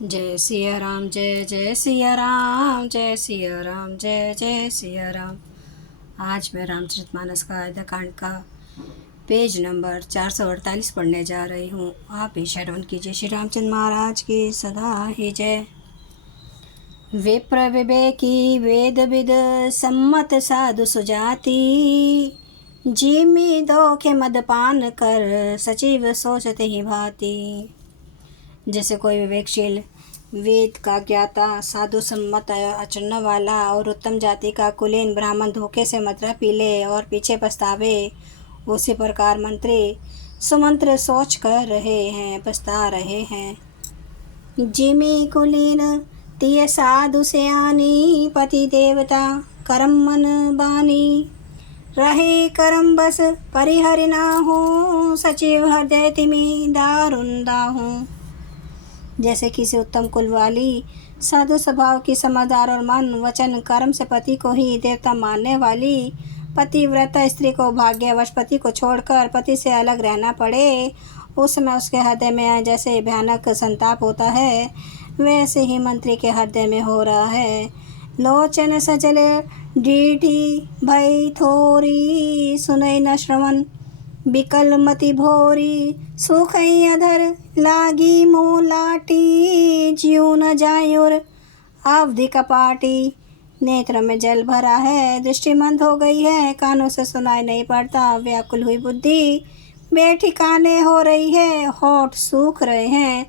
जय सिया राम, जय जय सिया राम, जय सिया राम, जय जय सिया राम। आज मैं रामचरितमानस का अयोध्या कांड का पेज नंबर 448 पढ़ने जा रही हूँ। आप ही श्रवण कीजिए। श्री रामचंद्र महाराज की सदा ही जय। विप्र विवेकी वेद विद सम्मत साधु सुजाति, जिमि दोखे मदपान कर सचिव सोचते ही भांति। जैसे कोई विवेकशील वेद का ज्ञाता साधु सम्मत आचरण वाला और उत्तम जाति का कुलीन ब्राह्मण धोखे से मदिरा पी ले और पीछे पछतावे, उसी प्रकार मंत्री सुमंत्र सोच कर रहे हैं, पछता रहे हैं। जिमि कुलीन तिय साधु सयानी, पति देवता करम मन बानी। रहे करम बस परिहरि ना हो, सचिव हृदय तिमि दारुण दाहू। जैसे किसी उत्तम कुल वाली साधु स्वभाव की समझदार और मन वचन कर्म से पति को ही देवता मानने वाली पतिव्रता स्त्री को भाग्यवश पति को छोड़कर पति से अलग रहना पड़े, उस समय उसके हृदय में जैसे भयानक संताप होता है, वैसे ही मंत्री के हृदय में हो रहा है। लोचन सजल डीठी भई थोरी, सुनई न श्रवण बिकल मति भोरी। सुखई अधर लागी मोलाटी, जीव न जायुर अवधि कपाटी। नेत्र में जल भरा है, दृष्टि मंद हो गई है, कानों से सुनाई नहीं पड़ता। व्याकुल हुई बुद्धि बेठिकाने हो रही है, होठ सूख रहे हैं,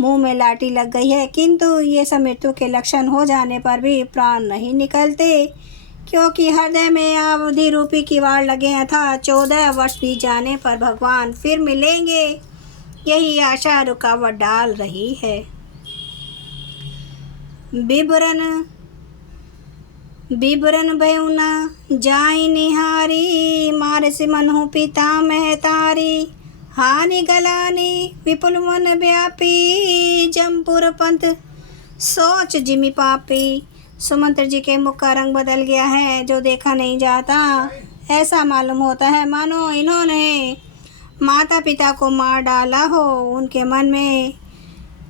मुंह में लाठी लग गई है, किंतु ये सब मृत्यु के लक्षण हो जाने पर भी प्राण नहीं निकलते, क्योंकि हृदय में अवधि रूपी किवाड़ लगे हैं था। 14 वर्ष बीत जाने पर भगवान फिर मिलेंगे, यही आशा रुकावट डाल रही है। बिबरन भयुना जाई निहारी, मार से मनहु पिता महतारी। हानि गलानी विपुल मन व्यापी, जमपुर पंथ सोच जिमि पापी। सुमंत्र जी के मुख का रंग बदल गया है, जो देखा नहीं जाता। ऐसा मालूम होता है मानो इन्होंने माता पिता को मार डाला हो। उनके मन में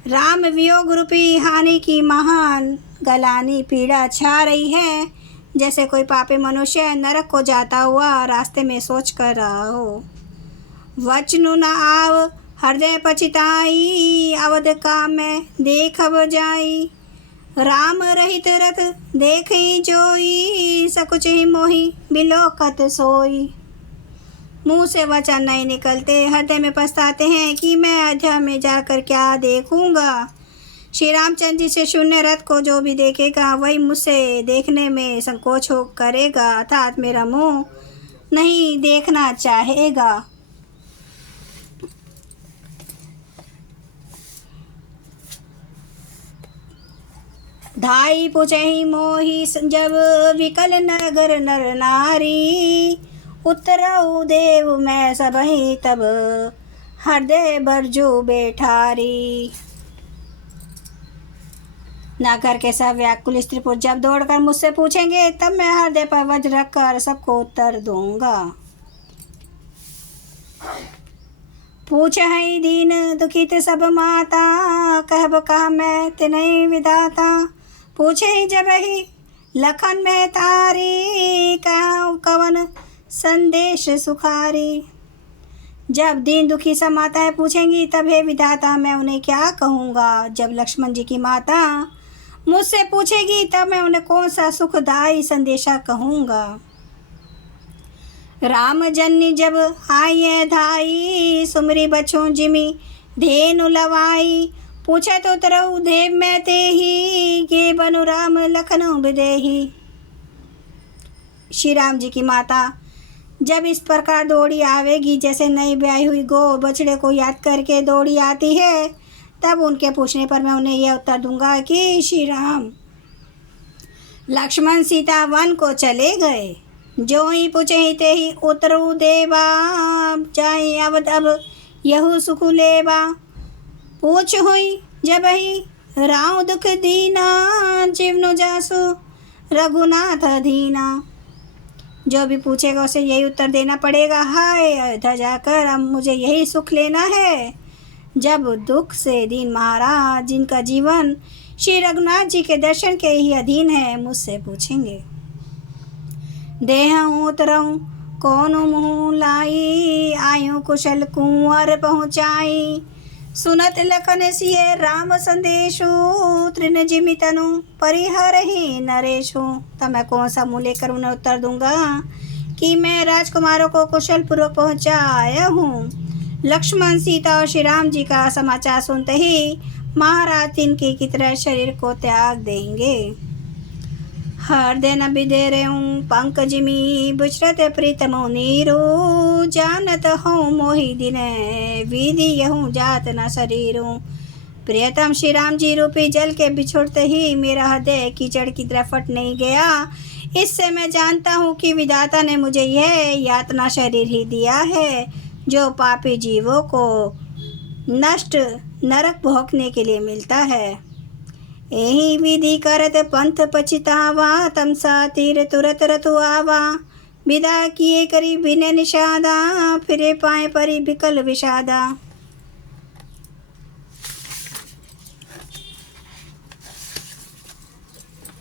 राम वियोग रूपी हानि की महान गलानी पीड़ा छा रही है, जैसे कोई पापी मनुष्य नरक को जाता हुआ रास्ते में सोच कर रहा हो। वचनु न आव हृदय पछिताई, अवध का मैं देखब जाई। राम रहित रथ देखी जोई, सकुच ही मोही बिलोकत सोई। मुंह से वचन नहीं निकलते, हृदय में पछताते हैं कि मैं अयोध्या में जाकर क्या देखूंगा। श्री रामचंद्र जी से शून्य रथ को जो भी देखेगा वही मुझसे देखने में संकोच हो करेगा, अर्थात मेरा मुंह नहीं देखना चाहेगा। धाई पूछहि मोहि जब विकल नगर नर नारी। उतरऊ देव मैं सबहि तब हृदय बरजू बेठारी। नगर के सब व्याकुल स्त्री पुरुष जब दौड़कर मुझसे पूछेंगे, तब मैं हृदय पर वज्र रखकर सबको उत्तर दूंगा। पूछहि दीन दुखित सब माता, कहब कहा मैं तिनहि विधाता। पूछहि जब ही लखन में तारी, कहूँ कवन संदेश सुखारी। जब दीन दुखी सब माताएं पूछेंगी, तब हे विधाता मैं उन्हें क्या कहूँगा। जब लक्ष्मण जी की माता मुझसे पूछेगी, तब मैं उन्हें कौन सा सुखदायी संदेशा कहूँगा। राम जननी जब आइए धाई, सुमरी बछो जिमि धेनु लवाई। पूछे तो तरऊ देव मैं ते ही, गे बनु राम लखनऊ विदेही। श्री राम जी की माता जब इस प्रकार दौड़ी आवेगी, जैसे नई ब्याही हुई गो बछड़े को याद करके दौड़ी आती है, तब उनके पूछने पर मैं उन्हें यह उत्तर दूंगा कि श्री राम लक्ष्मण सीता वन को चले गए। जो ही पूछे ते ही उतरू देवा, जाए अवध अब यहू सुख लेवा। पूछ हुई जब ही राव दुख दीना, जीवनु जासु रघुनाथ दीना। जो भी पूछेगा उसे यही उत्तर देना पड़ेगा, हाय अयोध्या जाकर अब मुझे यही सुख लेना है। जब दुख से दीन महाराज, जिनका जीवन श्री रघुनाथ जी के दर्शन के ही अधीन है, मुझसे पूछेंगे, देह उतरऊँ कौन मुँह लाई, आयूँ कुशल कुंवर पहुँचाई। सुनत लखन सिय राम संदेशु, तृण जिमि तनु परिहर ही नरेशु। तब मैं कौन सा मुँह लेकर उन्हें उत्तर दूंगा कि मैं राजकुमारों को कुशल पूर्वक पहुँचाया हूँ। लक्ष्मण, सीता और श्री राम जी का समाचार सुनते ही महाराज तिनके की तरह शरीर को त्याग देंगे। हृदय न बिधेरेऊँ पंकजिमि, बुझरत प्रीतमो नीरू। जानत हूँ मोहि दिन विधि यहूँ जात न शरीरू। प्रियतम श्री राम जी रूपी जल के बिछुड़ते ही मेरा हृदय कीचड़ की तरह फट नहीं गया। इससे मैं जानता हूँ कि विधाता ने मुझे यह यातना शरीर ही दिया है, जो पापी जीवों को नष्ट नरक भोगने के लिए मिलता है। यही विधि करत पंथ पछितावा, तमसा तीर तुरत रतु आवा। विदा किए करी बिने निषादा, फिरे पाए परी बिकल विषादा।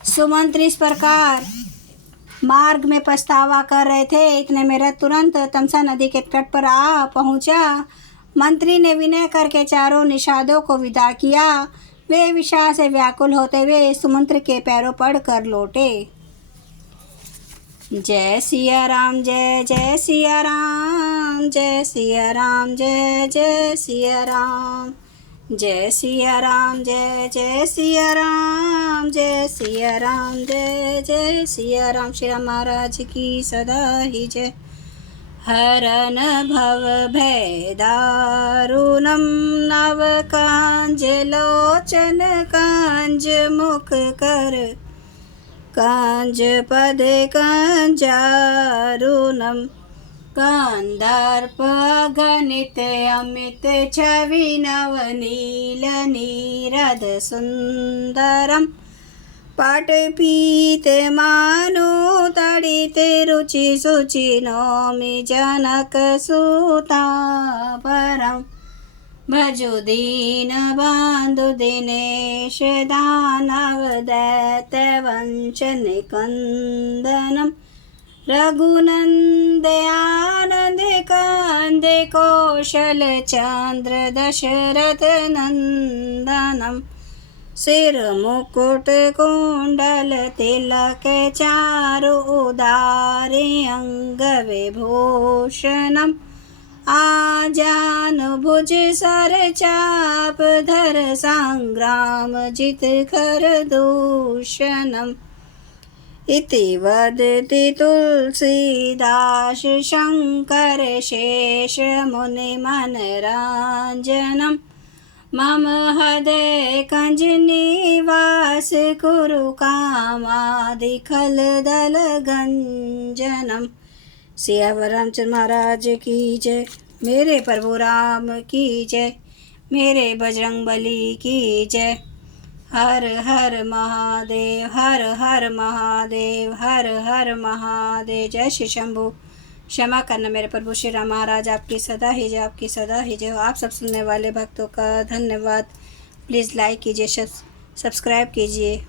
सुमंत्री इस प्रकार मार्ग में पछतावा कर रहे थे। इतने में रथ तुरंत तमसा नदी के तट पर आ पहुंचा। मंत्री ने विनय करके चारों निषादों को विदा किया। वे विषाद से व्याकुल होते हुए सुमंत्र के पैरों पड़ कर लौटे। जय सिया राम, जय जय सिया राम, जय सिया राम, जय जय सिया राम, जय सिया राम, जय जय सिया राम, जय सिया राम, जय जय सिया राम। श्री राम महाराज की सदा ही जय। हरन भव भय दारुणम, नव कांज लोचन कांज मुख कर, कांज पद कांजारुणम। कंदर्प गणित अमित छवि नवनील नीरद सुंदरम। पट पीत मानो तड़ित रुचि सुचि नौमि जनक सुता परम। भजु दीन बंधु दिनेश दानव दैत्य वंचन कंदनम। रघुनंद आनंद कांद कौशल चंद्र दशरथ नंदनम। सिर मुकुट कुंडल तिलक चारु उदारे अंग विभूषणम। आजान भुज सर चाप धर संग्राम जित कर दूषणम। इति वदति तुलसीदास शंकर शेष मुनि मनरांजनम। मम हृदय कंज निवास कुरु कामादि खल दल गंजनम। सियावर रामचंद्र महाराज की जय। मेरे प्रभु राम की जय। मेरे बजरंग बली की जय। हर हर महादेव, हर हर महादेव, हर हर महादेव। जय श्री शंभू। क्षमा करना मेरे प्रभु श्री राम महाराज, आपकी सदा ही जय, आपकी सदा ही जय। आप सब सुनने वाले भक्तों का धन्यवाद। प्लीज़ लाइक कीजिए, सब्सक्राइब कीजिए।